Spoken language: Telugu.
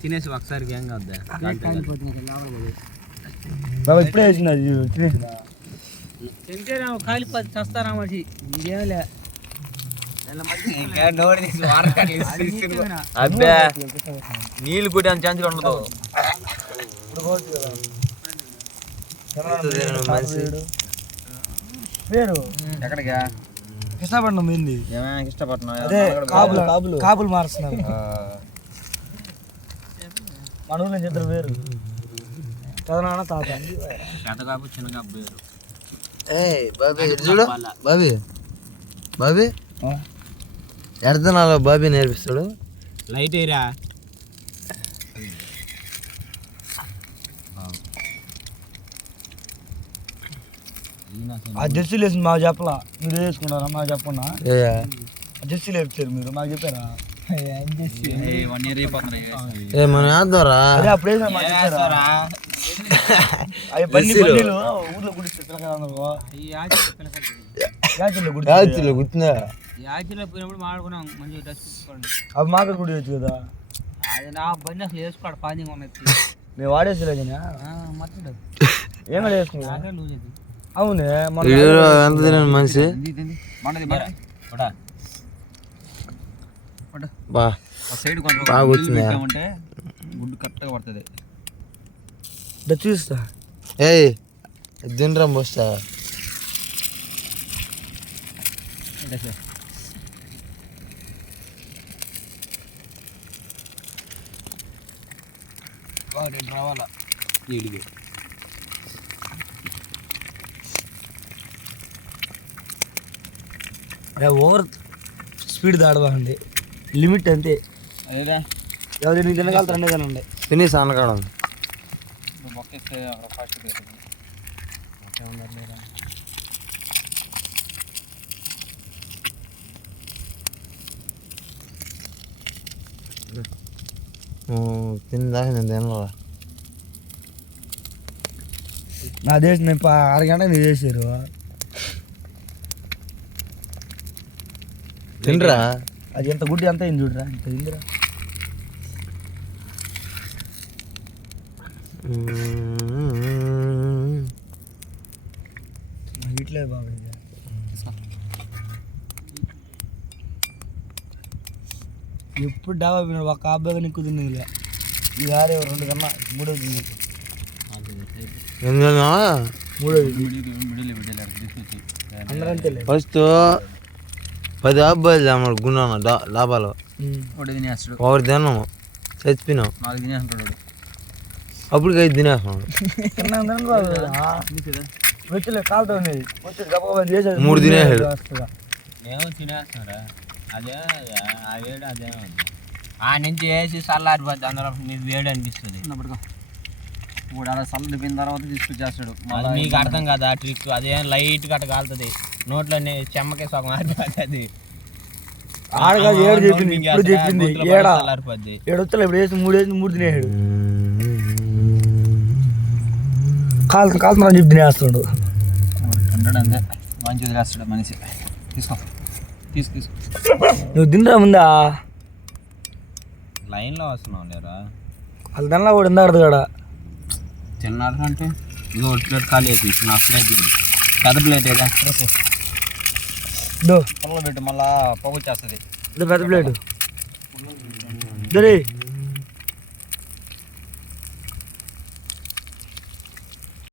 తినేసి ఒకసారి ఏం కాదు బాబా ఇప్పుడే వేసింది అది కాలిపోతే చస్తారా మనిషి అబ్బే నీళ్ళు కూడా ఛాన్స్ ఉండదు. పేరు ఎక్కడికా? కృష్ణపట్నం ఏంది ఇష్టపడుతున్నా అదే కాపులు కాపులు? కాపులు. మారుస్తున్నారు. మన ఊళ్ళో చెప్తారు పేరు కదా నాన్న తాత. చెత్తకాపు చిన్న కాపు వేరు ఏయ్ బాబీ చూడు. Bobby Bobby. ఎడతనాలో బాబీ నేర్పిస్తాడు. లైట్ ఏరా ఆ జెర్సీలు వేసింది మాకు చెప్పలా. మీరు వేసుకున్నారా మాకు చెప్పకుండా. జెర్సీలు వేపించారు మీరు. మాకు చెప్పారా? మనం వేద్దాంరా? అదే అప్పుడు ఊర్లో గుడిస్తే పిల్లకాయలు యాచిలో గుర్తుందా? ఈ ఆచిలో పోయినప్పుడు మాడుకున్నాం మంచిగా డ్రెస్ తీసుకోండి అవి మాకు గుడి వచ్చు కదా. అది నా బండి అసలు వేసుకోడు పాదింగ్ ఉన్నది మేము వాడేసలే కానీ మొత్తం ఏం కూడా వేసుకున్నా లూజ్ అది అవునే ఎంత తిన మనిషి? బాగా వచ్చిందా? గుడ్డు కరెక్ట్గా పడుతుంది. చూస్తా. ఏయ్ తినరా పోస్తా రావాలా? వీడికి ఓవర్ స్పీడ్ దాడబాకండి లిమిట్ అంతే. ఎవరు నీకు తినగలుగుతారు అన్నీ తినండి తినేసి అనకాడం తిందాక నేను తినరా నా చేసి నేను అరగంట మీరు చేసారు. తినరా అది ఎంత గుడ్డి అంత అయింది చూడరా ఇంత అయిందిరా ఇట్లే బాబు. ఎప్పుడు డాబా పోయినాడు ఒక అబ్బాయి నీకు తిన్నది ఇది ఆరే రెండు కన్నా నీకు ఎందుకన్నా మూడోది ఫస్ట్ పది అబ్బాయిలు అమ్మాడు గున్నాను లాభాలు ఒకటి తినేస్తాడు. ఒకటి తిన్నాము చచ్చిపోయినాం. నాలుగు తినేస్తుంటాడు అప్పటికి ఐదు తినేస్తున్నాడు మూడు తినేసాడు. వస్తుందా. మేము తినేస్తున్నారా అదే ఆ వేడి అదే ఉంది. ఆ నుంచి వేసి చల్లారిపోద్ది అందులో మీకు వేడి అనిపిస్తుంది. ఇప్పుడు అలా సల్ల దిగిన తర్వాత తీసుకొచ్చేస్తాడు. మీకు అర్థం కదా ఆ ట్రిక్ అదేం లైట్ గట్ట కాలుతుంది. నోట్లో చెమ్మకే సగం ఆరిపోతుంది. ఆడగా ఏడు చెప్పింది ఇప్పుడు చెప్పింది ఏడా? వచ్చలే ఇప్పుడు వేసి మూడు వేసి మూడు తినేసాడు కాలు కాలుతున్నా చెప్పి తినేస్తాడు అంటాడు అంతే మంచి వదిలేస్తాడు మనిషి. తీసుకో తీసు తీసుకో నువ్వు తినరా ముందా? లైన్లో వస్తున్నాం లేరా? వాళ్ళు తినలా కూడా ఇందాడు కాడ? తిన్నారు అంటే? ఇదిగో ఒక ప్లేట్ ఖాళీ అయిపోయింది నా ప్లేట్ తింది పెద్ద ప్లేట్ ఏదా. దో. పెట్టు మళ్ళా పొగ వచ్చేస్తుంది. పెద్ద ప్లేట్ దొరి